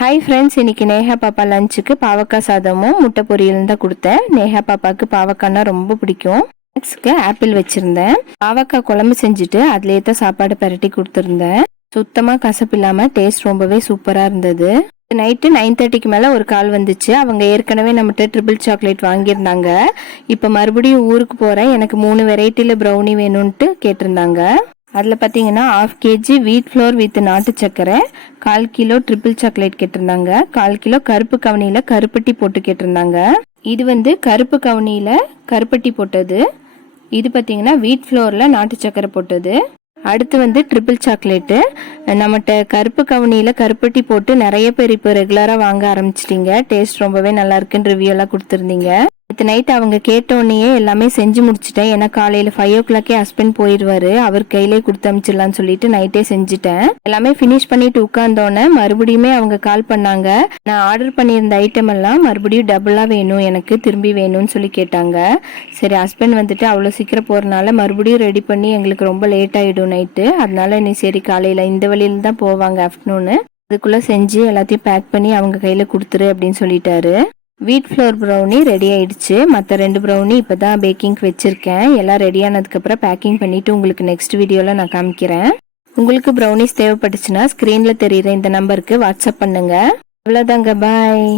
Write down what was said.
Hi friends, இன்னைக்கு நேஹா பாப்பா லஞ்சுக்கு பாவக்காய் சாதமும் முட்டை பொரியலும் தான் கொடுத்தேன். நேஹா பாப்பாவுக்கு பாவக்காய்னா ரொம்ப பிடிக்கும். ஸ்நாக்ஸ்க்கு ஆப்பிள் வச்சுருந்தேன். பாவக்காய் குழம்பு செஞ்சுட்டு அதுலேயே தான் சாப்பாடு பரட்டி கொடுத்துருந்தேன். சுத்தமாக கசப்பு இல்லாமல் டேஸ்ட் ரொம்பவே சூப்பராக இருந்தது. நைட்டு 9:30க்கு மேலே ஒரு கால் வந்துச்சு. அவங்க ஏற்கனவே நம்மகிட்ட ட்ரிபிள் சாக்லேட் வாங்கியிருந்தாங்க. இப்போ மறுபடியும் ஊருக்கு போகிறேன், எனக்கு 3 வெரைட்டியில் ப்ரௌனி வேணும்ன்ட்டு கேட்டிருந்தாங்க. அதில் பார்த்தீங்கன்னா 1/2 kg வீட் ஃப்ளோர் வித் நாட்டு சக்கரை, 1/4 கிலோ ட்ரிபிள் சாக்லேட் கேட்டிருந்தாங்க, 1/4 கிலோ கருப்பு கவனியில் கருப்பட்டி போட்டு கேட்டிருந்தாங்க. இது வந்து கருப்பு கவனியில் கருப்பட்டி போட்டது, இது பார்த்தீங்கன்னா வீட் ஃப்ளோரில் நாட்டு சக்கரை போட்டது. அடுத்து வந்து ட்ரிபிள் சாக்லேட்டு. நம்மகிட்ட கருப்பு கவனியில் கருப்பட்டி போட்டு நிறைய பேர் இப்போ ரெகுலராக வாங்க ஆரம்பிச்சிட்டிங்க. டேஸ்ட் ரொம்பவே நல்லா இருக்குன்னு ரிவ்யூ எல்லாம் கொடுத்துருந்தீங்க. நேற்று நைட் அவங்க கேட்டோன்னே எல்லாமே செஞ்சு முடிச்சிட்டேன். ஏன்னா காலையில் 5 o'clock ஹஸ்பண்ட் போயிடுவார், அவர் கையிலே கொடுத்து அமிச்சிடலான்னு சொல்லிட்டு நைட்டே செஞ்சுட்டேன். எல்லாமே ஃபினிஷ் பண்ணிட்டு உட்காந்தோன்னே மறுபடியுமே அவங்க கால் பண்ணாங்க. நான் ஆர்டர் பண்ணியிருந்த ஐட்டம் எல்லாம் மறுபடியும் டபுளாக வேணும், எனக்கு திரும்பி வேணும்னு சொல்லி கேட்டாங்க. சரி, ஹஸ்பண்ட் வந்துட்டு அவ்வளோ சீக்கிரம் போகிறனால மறுபடியும் ரெடி பண்ணி எங்களுக்கு ரொம்ப லேட் ஆகிடும் நைட்டு. அதனால நீ சரி காலையில் இந்த வழியில் தான் போவாங்க ஆஃப்டர்நூனு, அதுக்குள்ளே செஞ்சு எல்லாத்தையும் பேக் பண்ணி அவங்க கையில் கொடுத்துரு அப்படின்னு சொல்லிட்டாரு. வீட் ஃப்ளோர் ப்ரௌனி ரெடி ஆயிடுச்சு. மற்ற 2 ப்ரௌனி இப்போ தான் பேக்கிங்க்கு வச்சுருக்கேன். எல்லாம் ரெடி ஆனதுக்கப்புறம் பேக்கிங் பண்ணிவிட்டு உங்களுக்கு நெக்ஸ்ட் வீடியோவில் நான் காமிக்கிறேன். உங்களுக்கு ப்ரௌனிஸ் தேவைப்பட்டுச்சுன்னா ஸ்க்ரீனில் தெரியுற இந்த நம்பருக்கு வாட்ஸ்அப் பண்ணுங்கள். அவ்வளோதாங்க, பாய்.